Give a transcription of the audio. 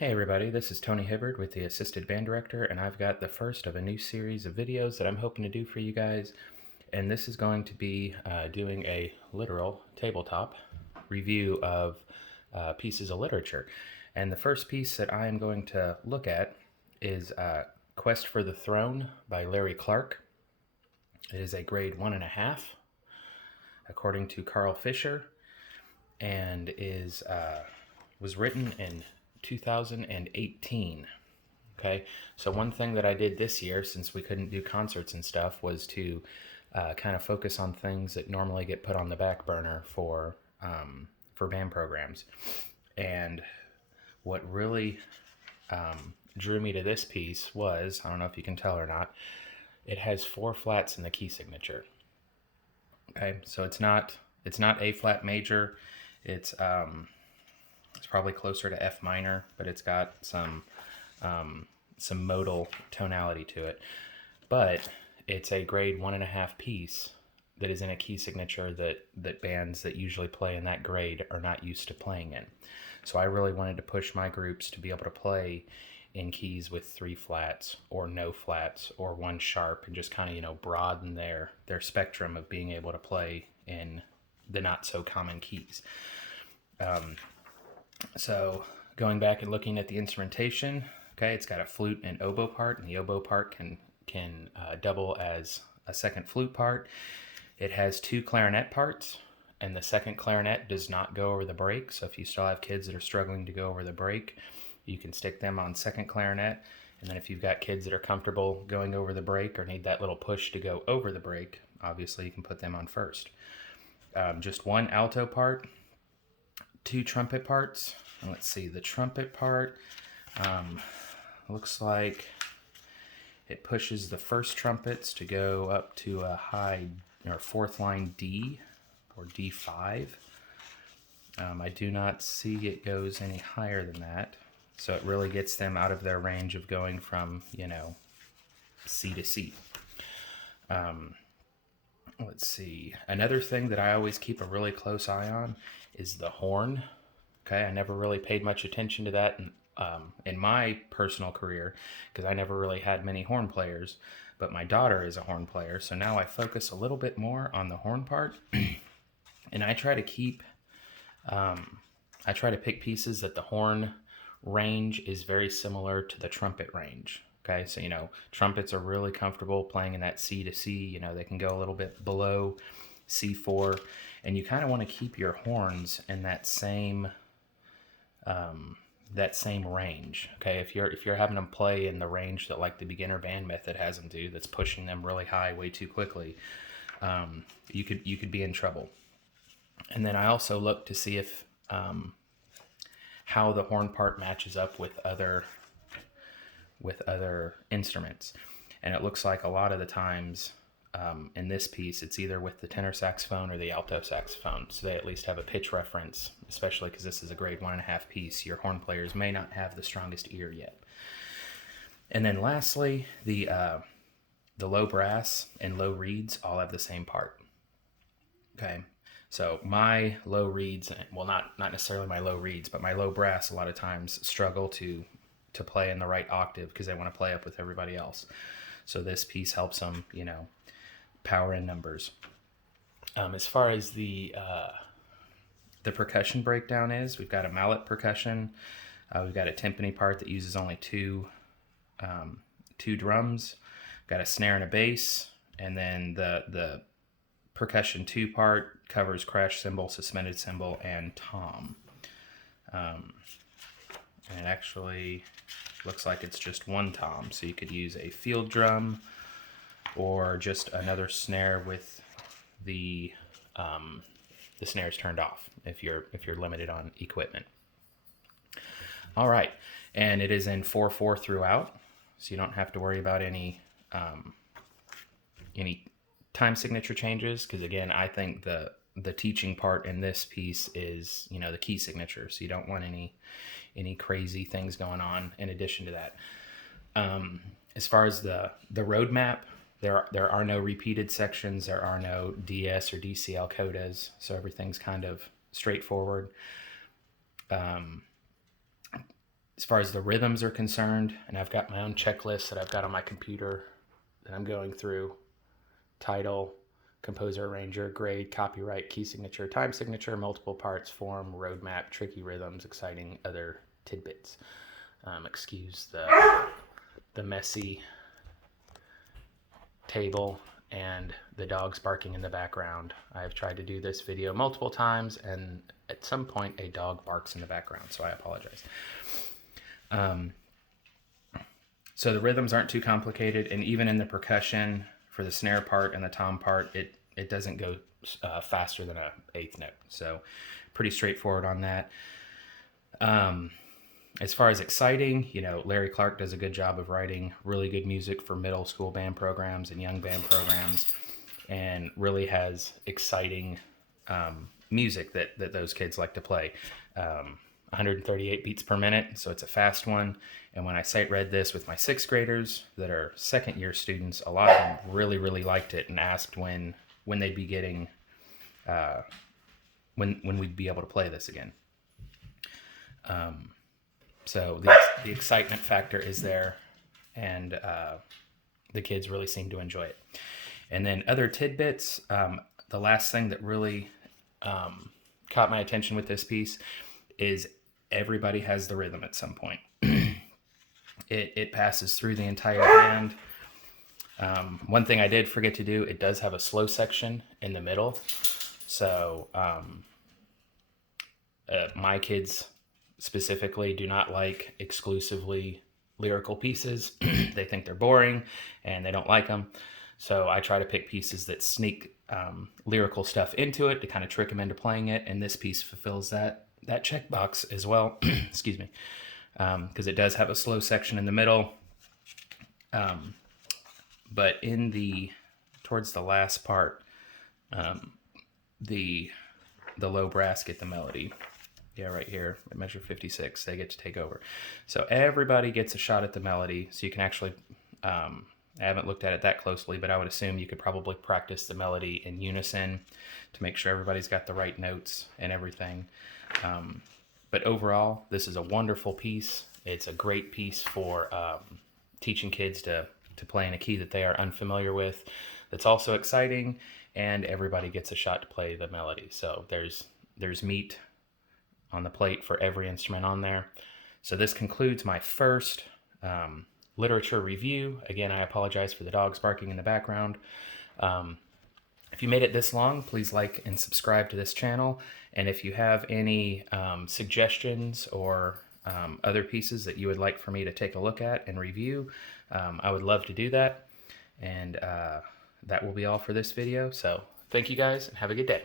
Hey everybody, this is Tony Hibbard with the Assisted Band Director, and I've got the first of a new series of videos that I'm hoping to do for you guys. And this is going to be doing a literal tabletop review of pieces of literature. And the first piece that I am going to look at is Quest for the Throne by Larry Clark. It is a grade 1.5, according to Carl Fischer, and was written in 2018. Okay, so one thing that I did this year, since we couldn't do concerts and stuff, was to kind of focus on things that normally get put on the back burner for band programs. And what really drew me to this piece was, I don't know if you can tell or not, it has 4 flats in the key signature. Okay, so it's not A flat major. It's probably closer to F minor, but it's got some modal tonality to it. But it's a grade 1.5 piece that is in a key signature that bands that usually play in that grade are not used to playing in. So I really wanted to push my groups to be able to play in keys with 3 flats or no flats or 1 sharp, and just kind of, broaden their spectrum of being able to play in the not so common keys. So going back and looking at the instrumentation, okay, it's got a flute and oboe part, and the oboe part can double as a second flute part. It has 2 clarinet parts, and the second clarinet does not go over the break. So if you still have kids that are struggling to go over the break, you can stick them on second clarinet. And then if you've got kids that are comfortable going over the break or need that little push to go over the break, obviously you can put them on first. Just 1 alto part, 2 trumpet parts. And let's see, the trumpet part looks like it pushes the first trumpets to go up to a high or 4th line D or D5. I do not see it goes any higher than that. So it really gets them out of their range of going from, C to C. Let's see. Another thing that I always keep a really close eye on is the horn. Okay, I never really paid much attention to that in my personal career because I never really had many horn players, but my daughter is a horn player, so now I focus a little bit more on the horn part, and I try to pick pieces that the horn range is very similar to the trumpet range. Okay, so trumpets are really comfortable playing in that C to C. They can go a little bit below C4, and you kind of want to keep your horns in that same range. Okay, if you're having them play in the range that like the beginner band method has them do, that's pushing them really high way too quickly, you could be in trouble. And then I also look to see if how the horn part matches up with other instruments. And it looks like a lot of the times in this piece, it's either with the tenor saxophone or the alto saxophone. So they at least have a pitch reference, especially because this is a grade 1.5 piece. Your horn players may not have the strongest ear yet. And then lastly, the low brass and low reeds all have the same part. Okay. So my low reeds, well, not necessarily my low reeds, but my low brass a lot of times struggle to play in the right octave because they want to play up with everybody else. So this piece helps them, power in numbers. As far as the percussion breakdown is, we've got a mallet percussion. We've got a timpani part that uses only two drums. We've got a snare and a bass, and then the percussion 2 part covers crash cymbal, suspended cymbal, and tom. And it actually looks like it's just 1 tom, so you could use a field drum or just another snare with the snares turned off if you're limited on equipment. All right, and it is in 4/4 throughout, so you don't have to worry about any time signature changes, because again, I think the teaching part in this piece is the key signature, so you don't want any crazy things going on in addition to that. As far as the roadmap, there are no repeated sections, there are no DS or DCL codas, so everything's kind of straightforward. as far as the rhythms are concerned, and I've got my own checklist that I've got on my computer that I'm going through: title, composer, arranger, grade, copyright, key signature, time signature, multiple parts, form, roadmap, tricky rhythms, exciting other tidbits. Excuse the messy table and the dogs barking in the background. I've tried to do this video multiple times, and at some point a dog barks in the background, so I apologize. So the rhythms aren't too complicated, and even in the percussion for the snare part and the tom part, it doesn't go faster than an eighth note. So pretty straightforward on that. As far as exciting, you know, Larry Clark does a good job of writing really good music for middle school band programs and young band programs, and really has exciting music that those kids like to play. 138 beats per minute, so it's a fast one. And when I sight read this with my sixth graders that are second year students, a lot of them really liked it and asked when they'd be getting when we'd be able to play this again. So the excitement factor is there, and the kids really seem to enjoy it. And then other tidbits, the last thing that really caught my attention with this piece is everybody has the rhythm at some point. It passes through the entire band. One thing I did forget to do, it does have a slow section in the middle. So my kids specifically do not like exclusively lyrical pieces. They think they're boring and they don't like them. So I try to pick pieces that sneak lyrical stuff into it to kind of trick them into playing it. And this piece fulfills that checkbox as well. Excuse me. Because it does have a slow section in the middle. But towards the last part, the low brass get the melody. Yeah, right here at measure 56, they get to take over. So everybody gets a shot at the melody. So you can actually, I haven't looked at it that closely, but I would assume you could probably practice the melody in unison to make sure everybody's got the right notes and everything. But overall, this is a wonderful piece. It's a great piece for teaching kids to play in a key that they are unfamiliar with. That's also exciting, and everybody gets a shot to play the melody. So there's meat on the plate for every instrument on there. So this concludes my first literature review. Again, I apologize for the dogs barking in the background. If you made it this long, please like and subscribe to this channel. And if you have any suggestions or other pieces that you would like for me to take a look at and review, I would love to do that. And that will be all for this video. So thank you guys, and have a good day.